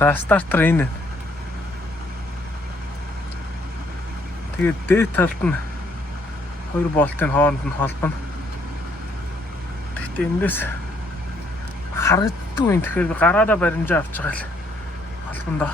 За стартер энэ. Тэгээд дээд талд нь 2 болтын хооронд нь холбоно. Гэхдээ эндээс харагддгүй юм. Тэгэхээр би гараараа баримжаа авч байгаа л холбондоо.